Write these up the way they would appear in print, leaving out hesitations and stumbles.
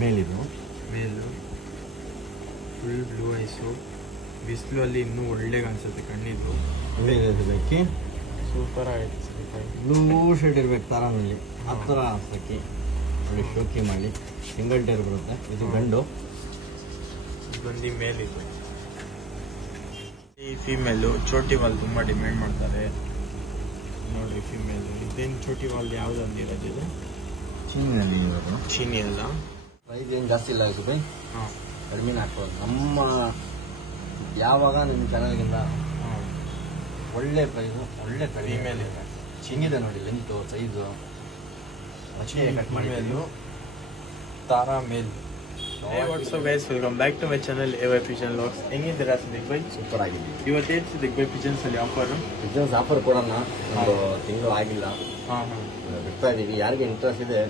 ಮೇಲಿದು ಮೇಲು full blue ice. ಬಿಸಿಲು ಅಲ್ಲಿ ಇನ್ನೂ ಒಳ್ಳೆ ಕಾಣಿಸುತ್ತೆ ಕಣ್ಣಿದ್ದು. ಬೇಕಿ ಸೂಪರ್ ಆಯ್ತು. ಬ್ಲೂ ಶೇಡ್ ಇರ್ಬೇಕು ತಾರಾನಲ್ಲಿ ಆ ಥರ ಅನ್ಸಕ್ಕೆ ಒಳ್ಳೆ ಶೋಕಿ ಮಾಡಿ ಸಿಂಗಲ್ ಟೈರ್ ಬರುತ್ತೆ. ಇದು ಗಂಡು ಬಂದು ಮೇಲಿದು. ಈ ಫೀಮೇಲು ಚೋಟಿ ವಾಲ್ ತುಂಬಾ ಡಿಮ್ಯಾಂಡ್ ಮಾಡ್ತಾರೆ ನೋಡ್ರಿ. ಫೀಮೇಲು ಇದೇನು ಚೋಟಿ ವಾಲ್ ಯಾವ್ದು ಅಂದಿರೋದಿದೆ? ಚೀನಿನಲ್ಲಿ ಚೀನಿ ಅಲ್ಲ. ಪ್ರೈಸ್ ಏನು ಜಾಸ್ತಿ ಇಲ್ಲ ಇದು ಬೈ. ಹಾಂ, ಕಡಿಮೆನೇ ಹಾಕ್ಬೋದು. ನಮ್ಮ ಯಾವಾಗ ನಿಮ್ಮ ಚಾನಲ್ಗಿಂತ ಒಳ್ಳೆ ಪ್ರೈಸು ಒಳ್ಳೆ ಕಡಿಮೆ ಫೀಮೇಲ್ ಇದೆ. ಚಿಂಗಿದೆ ನೋಡಿ ಲೆಂತು ಸೈಜು ಅಷ್ಟೇ ಕಟ್ ಮಾಡಿದ್ದು. ತಾರಾ ಮೇಲ್. What's up guys, welcome back to my channel A Y pigeon vlogs. ಹೆಂಗಿದ್ದೀರಾ ಸಿದ್ದಿಕ್ ಬೈ? ಸೂಪರ್ ಆಗಿದೆ. ಇವತ್ತೇನು ಸಿದ್ದಿಕ್ ಬೈ ಪಿಜನ್ಸ್ ಅಲ್ಲಿ ಆಫರ್? ಬಿಸ್ನೆಸ್ ಆಫರ್ ಕೊಡೋಣ. ಒಂದು ತಿಂಗಳು ಆಗಿಲ್ಲ, ಹಾಂ ಬಿಡ್ತಾ ಇದೀವಿ. ಯಾರಿಗೆ ಇಂಟ್ರೆಸ್ಟ್ ಇದೆ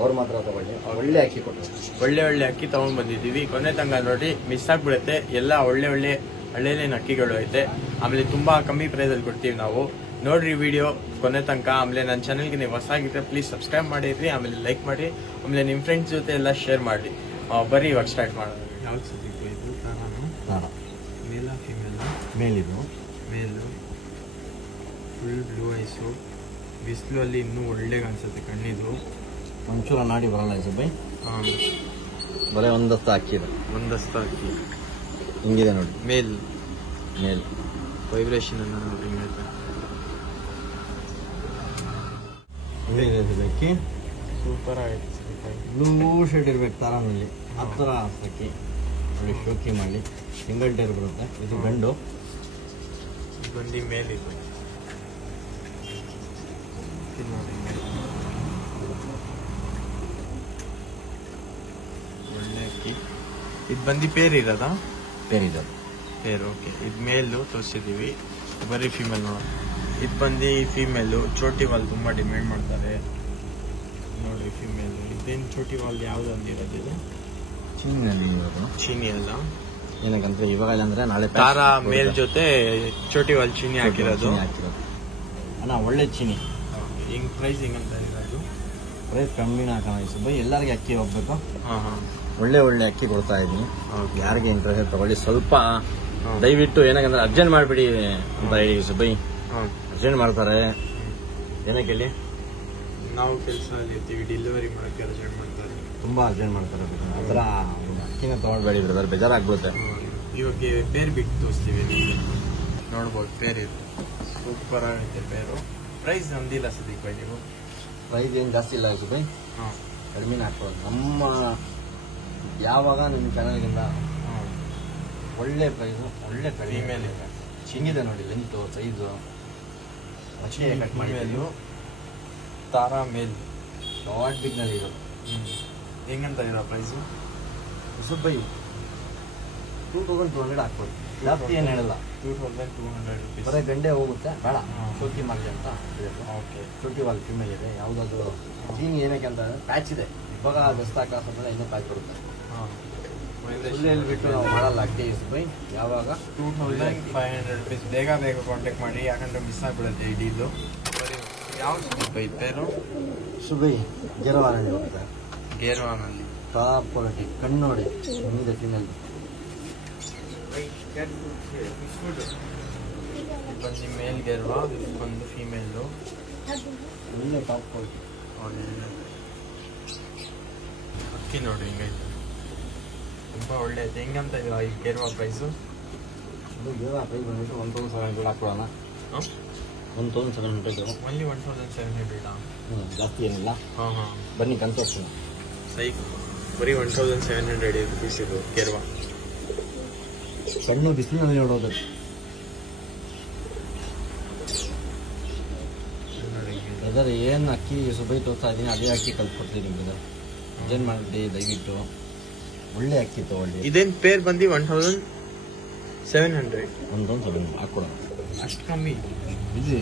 ಅವ್ರು ಮಾತ್ರ ತಗೊಳ್ಳಿ. ಒಳ್ಳೆ ಅಕ್ಕಿ ಕೊಟ್ಟು ಒಳ್ಳೆ ಅಕ್ಕಿ ತಗೊಂಡ್ ಬಂದಿದ್ದೀವಿ. ಕೊನೆ ತಂಗ ನೋಡಿ ಮಿಸ್ ಆಗ್ಬಿಡುತ್ತೆ. ಎಲ್ಲ ಒಳ್ಳೆ ಹಳ್ಳಿಲೇನು ಅಕ್ಕಿಗಳು ಐತೆ. ಆಮೇಲೆ ತುಂಬಾ ಕಮ್ಮಿ ಪ್ರೈಸ್ ಅಲ್ಲಿ ಕೊಡ್ತೀವಿ ನಾವು. ನೋಡ್ರಿ ವಿಡಿಯೋ ಕೊನೆ ತನಕ. ಆಮೇಲೆ ನನ್ನ ಚಾನಲ್ಗೆ ನೀವು ಹೊಸಾಗಿದ್ರೆ ಪ್ಲೀಸ್ ಸಬ್ಸ್ಕ್ರೈಬ್ ಮಾಡಿದ್ರಿ, ಆಮೇಲೆ ಲೈಕ್ ಮಾಡಿ, ಆಮೇಲೆ ನಿಮ್ಮ ಫ್ರೆಂಡ್ಸ್ ಜೊತೆ ಎಲ್ಲ ಶೇರ್ ಮಾಡಿ. ಬರೀ ಇವಾಗ ಸ್ಟಾರ್ಟ್ ಮಾಡೋದು. ಯಾವ್ದು ಸಿದ್ದಿಕ್ಕು ಇದು? ತಾರಾ ಮೇಲ ಫಿಮೇಲ? ಮೇಲಿದು ಮೇಲು ಫುಲ್ ಬ್ಲೂ ಐಸು. ಬಿಸಿಲು ಅಲ್ಲಿ ಇನ್ನೂ ಒಳ್ಳೆ ಕಾಣಿಸುತ್ತೆ ಕಣ್ಣಿದ್ದು. ಒಂಚೂರು ನಾಡಿ ಬರಲ್ಲ ಇದು ಬೈ. ಹಾಂ, ಬರೀ ಒಂದಷ್ಟು ಅಕ್ಕಿ ಇದೆ. ಒಂದಷ್ಟು ಅಕ್ಕಿ ಹಿಂಗಿದೆ ನೋಡಿ ಮೇಲ್. ವೈಬ್ರೇಷನ್ ಅನ್ನ ನೋಡಿ ಬೇಕಿ. ಸೂಪರ್ ಆಯ್ತು. ಬ್ಲೂ ಶೇಡ್ ಇರ್ಬೇಕು ತಾರಾನಲ್ಲಿ ಆ ಥರ ಅನ್ಸಕ್ಕೆ ಒಳ್ಳೆ ಶೋಕಿ ಮಾಡಿ ಸಿಂಗಲ್ ಟೈರ್ ಬರುತ್ತೆ. ಇದು ಗಂಡು ಬಂದು ಮೇಲಿದು. ಒಳ್ಳೆ ಅಕ್ಕಿ. ಇದು ಬಂದು ಪೇರ್ ಇರೋದಾ? ಪೇರಿದೆ ಪೇರ್. ಓಕೆ, ಇದು ಮೇಲು ತೋರಿಸಿದೀವಿ. ಬರೀ ಫೀಮೇಲ್ ನೋಡ. ಇದು ಬಂದು ಫೀಮೇಲು ಚೋಟಿ ವಾಲ್ ತುಂಬಾ ಡಿಮ್ಯಾಂಡ್ ಮಾಡ್ತಾರೆ ನೋಡ್ರಿ. ಫೀಮೇಲು ಇದೇನು ಚೋಟಿ ವಾಲ್ ಯಾವ್ದು ಅಂದಿರೋದಿದೆ? ಚೀನಿನಲ್ಲಿ ಚೀನಿ ಅಲ್ಲ. ಏನಕ್ಕಂದ್ರೆ ಇವಾಗ ಅಂದ್ರೆ ನಾಳೆ ತಾರಾ ಮೇಲ್ ಜೊತೆ ಚೋಟಿ ವಾಲ್ ಚೀನಿ ಹಾಕಿರೋದು. ಅಣ್ಣ ಒಳ್ಳೆ ಚೀನಿ. ಹಿಂಗ್ ಪ್ರೈಸ್ ಹಿಂಗಂತ ಇರೋದು? ಪ್ರೈಸ್ ಕಮ್ಮಿನ ಹಾಕೋಣ ಬೈ. ಎಲ್ಲರಿಗೆ ಅಕ್ಕಿ ಹೋಗ್ಬೇಕು. ಹಾಂ, ಒಳ್ಳೆ ಅಕ್ಕಿ ಕೊಡ್ತಾ ಇದೀನಿ. ಯಾರಿಗೆ ಇಂಟ್ರೆಸ್ಟ್ ತಗೊಳ್ಳಿ. ಸ್ವಲ್ಪ ದಯವಿಟ್ಟು ಏನಕ್ಕಂದ್ರೆ ಅರ್ಜೆಂಟ್ ಮಾಡ್ಬಿಡಿ ಅಂತ ಹೇಳಿ ಬೈ. ಅರ್ಜೆಂಟ್ ಮಾಡ್ತಾರೆ. ಏನಕ್ಕೆ ಹೇಳಿ, ನಾವು ಕೆಲಸ ಇರ್ತೀವಿ, ಡೆಲಿವರಿ ಮಾಡೋಕ್ಕೆ ಅರ್ಜೆಂಟ್ ಮಾಡ್ತಾರೆ. ತುಂಬಾ ಅರ್ಜೆಂಟ್ ಮಾಡ್ತಾರೆ. ಅದರ ಅಕ್ಕಿನ ತಗೊಂಡ್ಬೇಡಿ ಬ್ರದರ್, ಬೇಜಾರಾಗ್ಬಿಡುತ್ತೆ. ಇವಾಗ ಪೇರ್ ಬಿಟ್ಟು ತೋರಿಸ್ತೀವಿ ನಿಮಗೆ. ನೋಡ್ಬೋದು ಪೇರ್ ಇದು ಸೂಪರ್ ಆಗುತ್ತೆ ಪೇರು. ಪ್ರೈಸ್ ನಮ್ದಿಲ್ಲ ಸದ್ಯಕ್ಕೆ ಬೈ. ನೀವು ಪ್ರೈಸ್ ಏನು ಜಾಸ್ತಿ ಇಲ್ಲ ಇದು ಬೈ. ಹಾಂ, ಕಡಿಮೆನೇ ಹಾಕ್ಬೋದು. ನಮ್ಮ ಯಾವಾಗ ನಿಮ್ಮ ಚಾನಲ್ಗಿಂತ ಒಳ್ಳೆ ಪ್ರೈಸು ಒಳ್ಳೆ ಕಡಿಮೆ ಫೀಮೇಲ್ ಇದೆ. ಚಿಂಗಿದೆ ನೋಡಿ ಲೆಂತು ಸೈಜು ಅಷ್ಟೇ ಕಟ್ ಮಾಡಿದ್ದು. ತಾರಾ ಮೇಲ್ ಶಾರ್ಟ್ ಬಿಗ್ನಲ್ಲಿ ಇರೋದು. ಹೆಂಗಂತ ಇರೋ ಪ್ರೈಸು? ಸ್ವಲ್ಪ ಬೈ 2200 ಹಾಕ್ಬೋದು. ಜಾಸ್ತಿ ಏನು ಹೇಳಲ್ಲ. 2200 rupees. ಬರೀ ಗಂಡೆ ಹೋಗುತ್ತೆ, ಬೇಡ ಶೋಕಿ ಮಾಡಲಿ ಅಂತ ಹೇಳಿದ್ರು. ಓಕೆ, ಶೋಕಿ ವಾಲ್ ಫೀಮೇಲ್ ಇದೆ. ಯಾವುದಾದ್ರು ಚೀನಿ ಏನಕ್ಕೆ ಅಂತ ಪ್ಯಾಚ್ ಇದೆ. ಇವಾಗ ದಸ್ತಾ ಹಾಕಿದ್ರೆ ಇನ್ನೂ ಪ್ಯಾಚ್ ಬರುತ್ತೆ. ಹಾಂ, ಬಿಟ್ಟು ನಾವು ಮಾಡಲ್ಲ ಅಕ್ಕಿ ಬೈ. ಯಾವಾಗ 2500 rupees. ಬೇಗ ಕಾಂಟ್ಯಾಕ್ಟ್ ಮಾಡಿ, ಯಾಕಂದ್ರೆ ಮಿಸ್ ಆಗ್ಬಿಡುತ್ತೆ ಈ ಡೀಲು. ಯಾವ್ದು ಬೈ ಪೇರು? ಸುಬೈ ಗೆರವಾನಲ್ಲಿ ಹೋಗುತ್ತೆ. ಗೇರ್ವಾನಲ್ಲಿ ಟಾಪ್ ಕ್ವಾಲಿಟಿ. ಕಣ್ಣು ನೋಡಿ ಮುಂದೆ ಫೀಮೇಲ್. ಬಂದು ಮೇಲ್ ಗೇರ್ವಾ, ಬಂದು ಫೀಮೇಲು. ಒಳ್ಳೆ ಟಾಪ್ ಕ್ವಾಲಿಟಿ. ಅಕ್ಕಿ ನೋಡಿ ಹಿಂಗೈತೆ, ತುಂಬ ಒಳ್ಳೆ ಐತೆ. ಹೆಂಗಂತ ಇದೀರಾ ಈ ಗೇರ್ವಾ ಪ್ರೈಸು? ಇದು ಗೆರವಾ ಪ್ರೈಸ್ ಬಂದ್ಬಿಟ್ಟು 1700 ಹಾಕ್ಬಿಡೋಣ. 1700. ಓನ್ಲಿ 1700. ಜಾಸ್ತಿ ಏನಿಲ್ಲ. ಹಾಂ, ಬನ್ನಿ ಕನ್ಸೋಸ್ತೀನಿ. ಸೈಕ್ ಬರೀ 1700 rupees ಇದು ಗೇರ್ವಾ. ಕಣ್ಣು ಬಿಸಿಲಿನಲ್ಲಿ ನೋಡೋದು. ಬ್ರದರ್ ಏನು ಅಕ್ಕಿ ಸುಬೈ ತೋರಿಸ್ತಾ ಇದ್ದೀನಿ ಅದೇ ಅಕ್ಕಿ ಕಲ್ತ್ಕೊಡ್ತೀನಿ ಬ್ರದರ್. ಅರ್ಜೆಂಟ್ ಮಾಡಿ ದಯವಿಟ್ಟು ಒಳ್ಳೆ ಅಕ್ಕಿ ತಗೊಳ್ಳಿ. ಇದೇನು ಪೇರ್ ಬಂದು 1700. 1700 ಹಾಕ್ಕೊಡೋಣ. ಅಷ್ಟು ಕಮ್ಮಿ ಇದು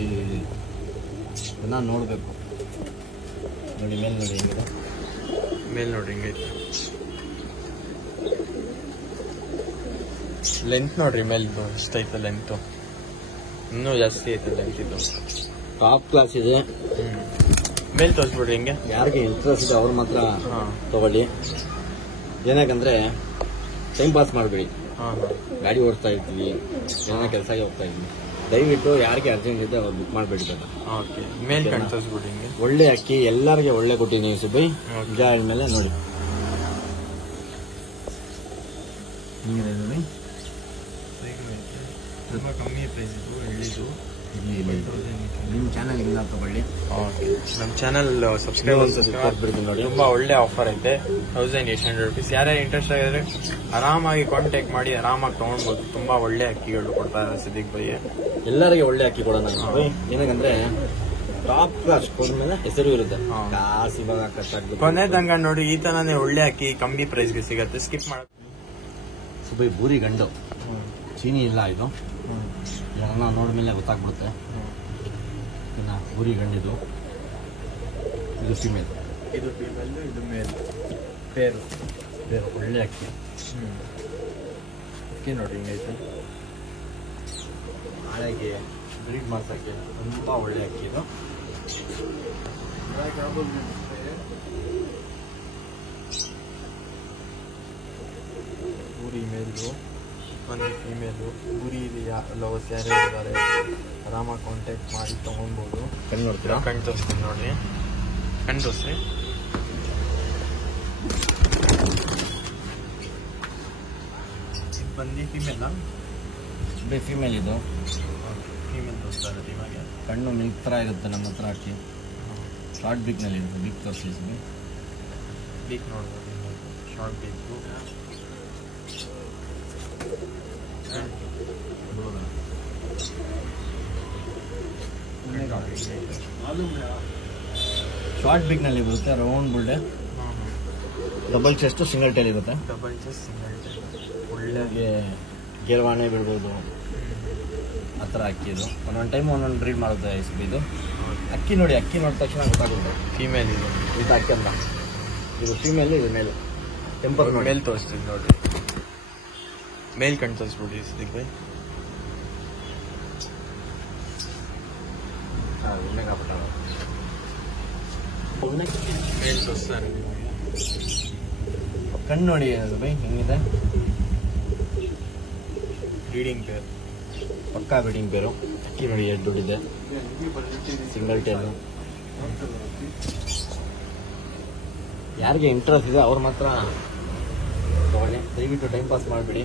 ನಾನು ನೋಡಬೇಕು. ನೋಡಿ ಮೇಲೆ ನೋಡಿ ಹೆಂಗಿದೆ. ಮೇಲೆ ನೋಡಿ ಹಿಂಗೈತೆ. ಲೆಂತ್ ನೋಡ್ರಿ ಮೇಲ್ದು ಎಷ್ಟೈತೆ ಲೆಂತು. ಇನ್ನೂ ಜಾಸ್ತಿ ಐತೆ ಲೆಂತ್ ಇದು. ಟಾಪ್ ಕ್ಲಾಸ್ ಇದೆ. ಮೇಲೆ ತೋರಿಸ್ಬಿಡ್ರಿ ಹಿಂಗೆ. ಯಾರಿಗೆ ಇಂಟ್ರೆಸ್ಟ್ ಇದೆ ಅವ್ರು ಮಾತ್ರ ತಗೊಳ್ಳಿ. ಏನಕ್ಕಂದ್ರೆ ಟೈಮ್ ಪಾಸ್ ಮಾಡಬೇಡಿ. ಹಾಂ ಗಾಡಿ ಓಡಿಸ್ತಾ ಇರ್ತೀವಿ, ಏನೋ ಕೆಲಸಕ್ಕೆ ಹೋಗ್ತಾ ಇದ್ವಿ, ದಯವಿಟ್ಟು ಯಾರಿಗೆ ಅರ್ಜೆಂಟ್ ಇದೆ ಅವ್ರು ಬುಕ್ ಮಾಡಬೇಡಿ ಬೇಡ. ಓಕೆ ಮೇಲ್ ಕಳಿಸ್ಬಿಡಿ. ಹಿಂಗೆ ಒಳ್ಳೆ ಅಕ್ಕಿ ಎಲ್ಲರಿಗೆ ಒಳ್ಳೆ ಕೊಟ್ಟಿದ್ದೀನಿ ಸುಬ್ಬೈ. ನಿಜ ಆದ್ಮೇಲೆ ನೋಡಿ ಹಿಂಗಿದೆ ನೋಡಿ, ತುಂಬ ಕಮ್ಮಿ ಪ್ರೈಸ್ ಇದು ಎಳ್ಳಿದು. ನಿಮ್ಮ ಚಾನಲ್ಗೆಲ್ಲ ತಗೊಳ್ಳಿ. ಓಕೆ ನಮ್ಮ ಚಾನಲ್ ಸಬ್ಸ್ಕ್ರೈಬರ್ಸ್ ನೋಡಿ, ತುಂಬ ಒಳ್ಳೆ ಆಫರ್ ಐತೆ. 1800 rupees. ಯಾರ್ಯಾರು ಇಂಟ್ರೆಸ್ಟ್ ಆಗಿದ್ರೆ ಆರಾಮಾಗಿ ಕಾಂಟ್ಯಾಕ್ಟ್ ಮಾಡಿ ಆರಾಮಾಗಿ ತಗೊಳ್ಬೋದು. ತುಂಬಾ ಒಳ್ಳೆ ಅಕ್ಕಿಗಳು ಕೊಡ್ತಾ ಇದ್ದಾರೆ ಸಿದ್ದಿಕ್ ಬೈ. ಎಲ್ಲರಿಗೆ ಒಳ್ಳೆ ಅಕ್ಕಿ ಕೊಡೋಣ. ಏನಕ್ಕಂದ್ರೆ ಟಾಪ್ ಕ್ಲಾಸ್ ಮೇಲೆ ಹೆಸರು ಇರುತ್ತೆ. ಕಾಸು ಇವಾಗ ಕಷ್ಟ ಆಗ್ಬೇಕು. ಕೊನೆ ತನಕ ನೋಡಿ, ಈ ತರನೇ ಒಳ್ಳೆ ಅಕ್ಕಿ ಕಮ್ಮಿ ಪ್ರೈಸ್ಗೆ ಸಿಗತ್ತೆ. ಸ್ಕಿಪ್ ಮಾಡ ಸುಬ್ಬೈ ಬೂರಿ ಗಂಡು, ಚೀನಿ ಇಲ್ಲ ಇದು. ಎಲ್ಲ ನೋಡ್ಮೇಲೆ ಗೊತ್ತಾಗ್ಬಿಡುತ್ತೆ. ಇನ್ನು ಬೂರಿ ಗಂಡಿದು, ಇದು ಫಿಮೇಲ್, ಇದು ಫೀಮೇಲ್, ಇದು ಮೇಲ್. ಪೇರು ಬೇರೆ ಒಳ್ಳೆ ಅಕ್ಕಿ. ಅಕ್ಕಿ ನೋಡಿ ಹಿಂಗೈತೆ. ನಾಳೆಗೆ ಬ್ರೀಡ್ ಮಾಡ್ಸೋಕ್ಕೆ ತುಂಬ ಒಳ್ಳೆ ಅಕ್ಕಿ ಇದು. ಊರಿ ಮೇಲು, ಒಂದು ಫೀಮೇಲು. ಗುರಿ ಇದೆಯಾ ಲವರ್ಸ್ ಯಾರೇ ಇದ್ದಾರೆ ಆರಾಮಾಗಿ ಕಾಂಟ್ಯಾಕ್ಟ್ ಮಾಡಿ ತೊಗೊಳ್ಬೋದು. ಕಣ್ಣು ನೋಡ್ತೀರಾ? ಕಣ್ಣು ತೋರಿಸ್ತೀನಿ ನೋಡ್ರಿ, ಕಣ್ಣು ತೋರಿಸಿ. ಇದು ಬಂದು ಫೀಮೇಲಾ? ಫೀಮೇಲ್ ಇದು. ಫೀಮೇಲ್ ತೋರಿಸ್ತಾ ಇರೋದು ಇವಾಗ. ಕಣ್ಣು ಮಿಲ್ಕ್ ಥರ ಇರುತ್ತೆ ನಮ್ಮ ಹತ್ರ ಅಕ್ಕಿ. ಶಾರ್ಟ್ ಬಿಕ್ನಲ್ಲಿ ಇರುತ್ತೆ. ಬಿಕ್ ತೋರಿಸಿ. ಬೀಕ್ ನೋಡ್ಬೋದು, ಶಾರ್ಟ್ ಬೀಕು. ಶಾರ್ಟ್ ಬಿಕ್ನಲ್ಲಿ ಬರುತ್ತೆ, ರೌಂಡ್ ಬುಲ್ಡೆ, ಡಬಲ್ ಚೆಸ್ಟ್, ಸಿಂಗಲ್ ಟೈಲ್ ಇರುತ್ತೆ. Double chest, single tail. ಒಳ್ಳೆ ಗೇರ್ವಾಣೆ ಬಿಡ್ಬೋದು, ಆ ಥರ ಅಕ್ಕಿ ಇದು. ಒಂದೊಂದು ಟೈಮ್ ಒಂದೊಂದು ಬ್ರೀಡ್ ಮಾಡುತ್ತೆ ಇದು. ಅಕ್ಕಿ ನೋಡಿ, ಅಕ್ಕಿ ನೋಡಿದ ತಕ್ಷಣ ಗೊತ್ತಾಗುತ್ತೆ ಫೀಮೇಲ್ ಇದು. ಇದು ಅಕ್ಕಿ ಅಂತ. ಇದು ಫೀಮೇಲ್, ಇದು ಮೇಲ್. ಟೆಂಪರ್ ನೋಡಿ. ಮೇಲ್ ತೋರಿಸ್ತೀನಿ ನೋಡ್ರಿ, ಮೇಲ್ ಕಣ್ಣು ತೋರಿಸ್ಬಿಡಿ ಸಿದ್ದಿಕ್ ಬೈ. ಮೇಲ್ ತೋರಿಸ್ತಾರೆ. ಕಣ್ಣು ನೋಡಿ ಬೈ ಹೆಂಗಿದೆ. ರೀಡಿಂಗ್ ಪೇರ್, ಪಕ್ಕಾ ಬಿಡಿಂಗ್ ಬೇರು. ಅಕ್ಕಿ ನೋಡಿ ಎಷ್ಟು ದುಡ್ಡಿದೆ. Single tile. ಯಾರಿಗೆ ಇಂಟ್ರೆಸ್ಟ್ ಇದೆ ಅವ್ರು ಮಾತ್ರ ತಗೊಳ್ಳಿ. ದಯವಿಟ್ಟು ಟೈಮ್ ಪಾಸ್ ಮಾಡಿಬಿಡಿ.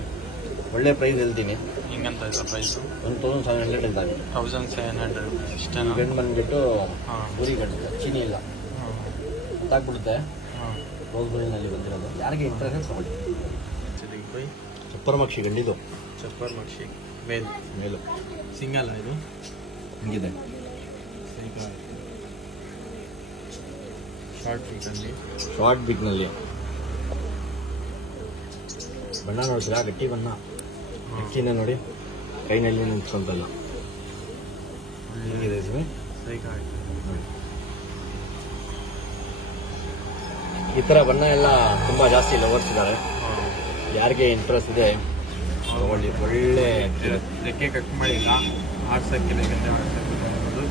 ಒಳ್ಳೆ ಪ್ರೈಸ್ ಹೇಳ್ತೀನಿ. ಹಿಂಗಂತ ಇದೆ ಪ್ರೈಸು. 1700 ಇದ್ದಾವೆ. 1700 ಇಷ್ಟೇನಾ? ಗಂಡು ಬಂದ್ಬಿಟ್ಟು ಹಾಂ. ಗುರಿ ಗಂಡು, ಚೀನಿ ಇಲ್ಲ, ಗೊತ್ತಾಗ್ಬಿಡುತ್ತೆ. ಹಾಂ. ರೋಸ್ ಗೋಲ್ಡ್ನಲ್ಲಿ ಬಂದಿರೋದು. ಯಾರಿಗೆ ಇಂಟ್ರೆಸ್ಟ್ ತಗೊಳ್ಳಿ. ಸಿದ್ದಿಕ್ ಬೈ. ಸೂಪರ್ ಮಕ್ಷಿ ಗಂಡಿದು. ಚಪ್ಪರ್ ಮಕ್ಷಿ ಮೇಲ್. ಮೇಲು ಸಿಂಗಲ್ ಇದು ಹಿಂಗಿದೆ. ಶಾರ್ಟ್ ಬೀಕಲ್ಲಿ, ಶಾರ್ಟ್ ಬಿಕ್ನಲ್ಲಿ ಬಣ್ಣ ನೋಡಿದ್ರಾ? ಗಟ್ಟಿ ಬಣ್ಣ. ಅಕ್ಕಿನ ನೋಡಿ, ಕೈನಲ್ಲಿ ನಿಂತ್ಕೊಂತಲ್ಲ. ಹಿಂಗಿದೆ ಸ್ವಾಮಿ. ಈ ಥರ ಬಣ್ಣ ಎಲ್ಲ ತುಂಬ ಜಾಸ್ತಿ ಲವರ್ಸ್ ಇದ್ದಾರೆ. ಯಾರಿಗೆ ಇಂಟ್ರೆಸ್ಟ್ ಇದೆ ತಗೊಳ್ಳಿ. ಒಳ್ಳೆ ರೆಕ್ಕೆ ಕಟ್ ಮಾಡಿಲ್ಲ, ಆಡ್ಸೋಕ್ಕೆ ಬೇಕಂದ್ರೆ ಆಡ್ಸೋಕ್ಕೆ ತೊಗೊಳ್ಬೋದು.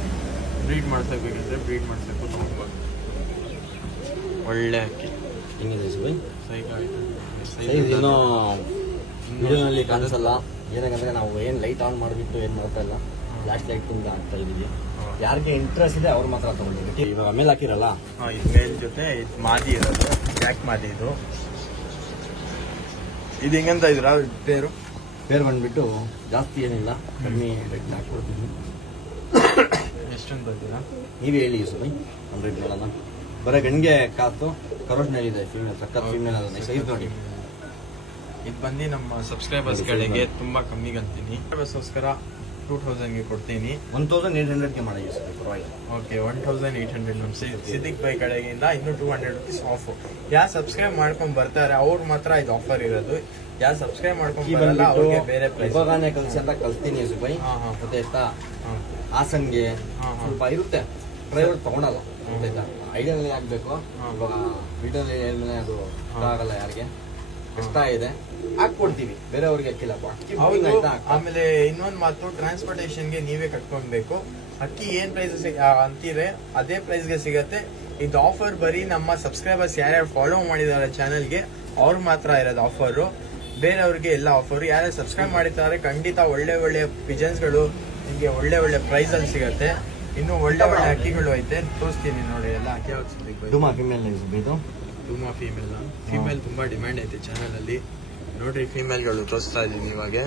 ಬ್ರೀಡ್ ಮಾಡ್ಸೋಕೆ ಬೇಕಂದ್ರೆ ಬ್ರೀಡ್ ಮಾಡ್ಸೋಕ್ಕೂ ತೊಗೊಳ್ಬೋದು. ಒಳ್ಳೆ ಅಕ್ಕಿ. ಹಿಂಗಿದೆ ಸ್ವಾಮಿ. ಸೈಜ್ ಇನ್ನೂ ವಿಡಿಯೋನಲ್ಲಿ ಕಾಣಿಸಲ್ಲ. ಏನಂದ್ರೆ ನಾವು ಏನು ಲೈಟ್ ಆನ್ ಮಾಡಿಬಿಟ್ಟು ಏನು ಮಾಡ್ತಾ ಇಲ್ಲ, ಫ್ಲಾಶ್ ಲೈಟಿಂದ ಆಗ್ತಾ ಇದೀವಿ. ಯಾರಿಗೆ ಇಂಟ್ರೆಸ್ಟ್ ಇದೆ ಅವ್ರು ಮಾತ್ರ ತಗೊಳ್ಳಿ. ಇವಾಗ ಮೇಲೆ ಹಾಕಿರಲ್ಲ, ಇದು ಮೇಲ್ ಜೊತೆ ಇದು ಮಾದಿ ಇರೋದು, ಬ್ಯಾಕ್ ಮಾದಿ ಇದು. ಇದು ಹೆಂಗಂತ ಇದ್ರ ಪೇರು? ಪೇರ್ ಬಂದ್ಬಿಟ್ಟು ಜಾಸ್ತಿ ಏನಿಲ್ಲ, ಕಮ್ಮಿ ರೇಟ್ ಹಾಕ್ಕೊಡ್ತೀನಿ. ಎಷ್ಟೊಂದು ಬರ್ತೀರಾ ನೀವೇ ಹೇಳಿ ಸುಮ್ಮನೆ ಒಂದು ರೇಟ್ ನೋಡೋಣ. ಬರೀ ಗಂಡಿಗೆ ಕಾಸು ಕರೋಡ್ನಲ್ಲಿದೆ. ಫೀಮೇಲ್ ಸಖತ್ ಫೀಮೇಲ್ ಅದನ್ನ ಸೈಜ್ ನೋಡಿ. ಇದು ಬಂದು ನಮ್ಮ ಸಬ್ಸ್ಕ್ರೈಬರ್ಸ್ಗಳಿಗೆ ತುಂಬಾ ಕಮ್ಮಿಗೆ ಅಂತೀನಿ. ಸಬ್ಸ್ಕ್ರೈಬರ್ಸ್ಗೋಸ್ಕರ 2000ಗೆ ಕೊಡ್ತೀನಿ. 1800ಗೆ ಮಾಡಿ ಪರವಾಗಿಲ್ಲ. ಓಕೆ, 1800 ನಮ್ಮ ಸಿದ್ದಿಕ್ ಬೈ ಕಡೆಗಿಂದ ಇನ್ನೂ 200 rupees ಆಫ್. ಯಾರು ಸಬ್ಸ್ಕ್ರೈಬ್ ಮಾಡ್ಕೊಂಡ್ ಬರ್ತಾರೆ ಅವ್ರು ಮಾತ್ರ ಇದು ಆಫರ್ ಇರೋದು. ಯಾರು ಸಬ್ಸ್ಕ್ರೈಬ್ ಮಾಡ್ಕೊಂಡ್ ಬರಲ್ಲ ಅವ್ರಿಗೆ ಬೇರೆ ಪ್ರೈಸ್. ಇವಾಗನೇ ಕಲ್ಸಿ ಅಂತ ಕಲ್ಸ್ತೀನಿ ಸುಬೈ. ಗೊತ್ತಾಯ್ತಾ? ಹಾಸನ್ಗೆ ಸ್ವಲ್ಪ ಇರುತ್ತೆ, ಡ್ರೈವರ್ ತಗೊಳಲ್ಲ. ಗೊತ್ತಾಯ್ತಾ? ಐಡಿಯಾದಲ್ಲಿ ಆಗ್ಬೇಕು. ಇವಾಗ ವಿಡಿಯೋದಲ್ಲಿ ಹೇಳ್ಮೇಲೆ ಅದು ಆಗಲ್ಲ ಯಾರಿಗೆ. ಕಷ್ಟ ಇದೆ, ಹಾಕೊಡ್ತೀವಿ, ಬೇರೆಯವ್ರಿಗೆ ಹಾಕಿಲ್ಲಪ್ಪ. ಆಮೇಲೆ ಇನ್ನೊಂದು ಮಾತು, ಟ್ರಾನ್ಸ್ಪೋರ್ಟೇಷನ್ಗೆ ನೀವೇ ಕಟ್ಕೊಬೇಕು. ಅಕ್ಕಿ ಏನ್ ಪ್ರೈಸ್ ಅಂತೀರೆ ಅದೇ ಪ್ರೈಸ್ಗೆ ಸಿಗತ್ತೆ. ಇದು ಆಫರ್ ಬರೀ ನಮ್ಮ ಸಬ್ಸ್ಕ್ರೈಬರ್ಸ್ ಯಾರ್ಯಾರು ಫಾಲೋ ಮಾಡಿದ್ದಾರೆ ಚಾನೆಲ್ಗೆ ಅವ್ರಿಗೆ ಮಾತ್ರ ಇರೋದು ಆಫರು. ಬೇರೆಯವ್ರಿಗೆ ಎಲ್ಲ ಆಫರ್. ಯಾರ್ಯಾರು ಸಬ್ಸ್ಕ್ರೈಬ್ ಮಾಡಿದ್ದಾರೆ ಖಂಡಿತ ಒಳ್ಳೆ ಒಳ್ಳೆ ಪಿಜನ್ಸ್ಗಳು ನಿಮಗೆ ಒಳ್ಳೆ ಒಳ್ಳೆ ಪ್ರೈಸ್ ಅಲ್ಲಿ ಸಿಗತ್ತೆ. ಇನ್ನು ಒಳ್ಳೆ ಒಳ್ಳೆ ಅಕ್ಕಿಗಳು ಐತೆ, ತೋರಿಸ್ತೀನಿ ನೋಡಿ. ಎಲ್ಲ ಅಕ್ಕಿ ಡುಮಾ ಫಿಮೇಲ್ ಇದು ಡುಮಾ ಫೀಮೇಲ್ ತುಂಬಾ ಡಿಮ್ಯಾಂಡ್ ಐತೆ ಚಾನಲ್ ಅಲ್ಲಿ. ನೋಡ್ರಿ ಫೀಮೇಲ್ಗಳು ತೋರಿಸ್ತಾ ಇದೀನಿ ಇವಾಗ.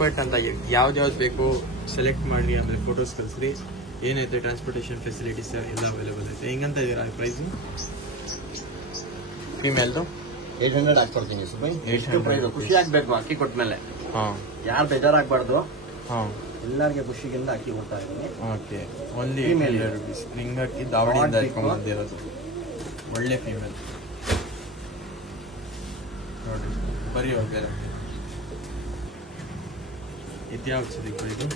ಪಟ್ ಅಂತ ಯಾವ್ದು ಬೇಕು ಸೆಲೆಕ್ಟ್ ಮಾಡಿ ಆಮೇಲೆ ಫೋಟೋಸ್ ಕಳಿಸ್ರಿ. ಏನೈತೆ ಟ್ರಾನ್ಸ್ಪೋರ್ಟೇಷನ್ ಫೆಸಿಲಿಟೀಸ್ ಎಲ್ಲ ಅವೈಲೇಬಲ್ ಐತೆ. ಹೆಂಗಂತ ಇದೀರಾ ಪ್ರೈಸ್? ಫೀಮೇಲ್ದು 800 ಹಾಕೊಡ್ತೀನಿ ಸುಬೈ. ಖುಷಿ ಆಗ್ಬೇಕು ಅಕ್ಕಿ ಕೊಟ್ಮೇಲೆ. ಯಾರು ಬೇಜಾರಾಗಬಾರ್ದು. ಎಲ್ಲರಿಗೆ ಖುಷಿಗಿಂದ ಅಕ್ಕಿ ಕೊಡ್ತಾ ಇದ್ದೀನಿ. Okay, only 800 rupees. ನಿಂಗಕ್ಕಿ ದಾವಣಿಯಿಂದ ಬಂದಿರೋದು ಒಳ್ಳೆ ಫೀಮೇಲ್ ನೋಡಿ. ಬರೀ ಬೇರೆ ಇದ್ಯಾವ್ದು ಸರಿ ಇದು?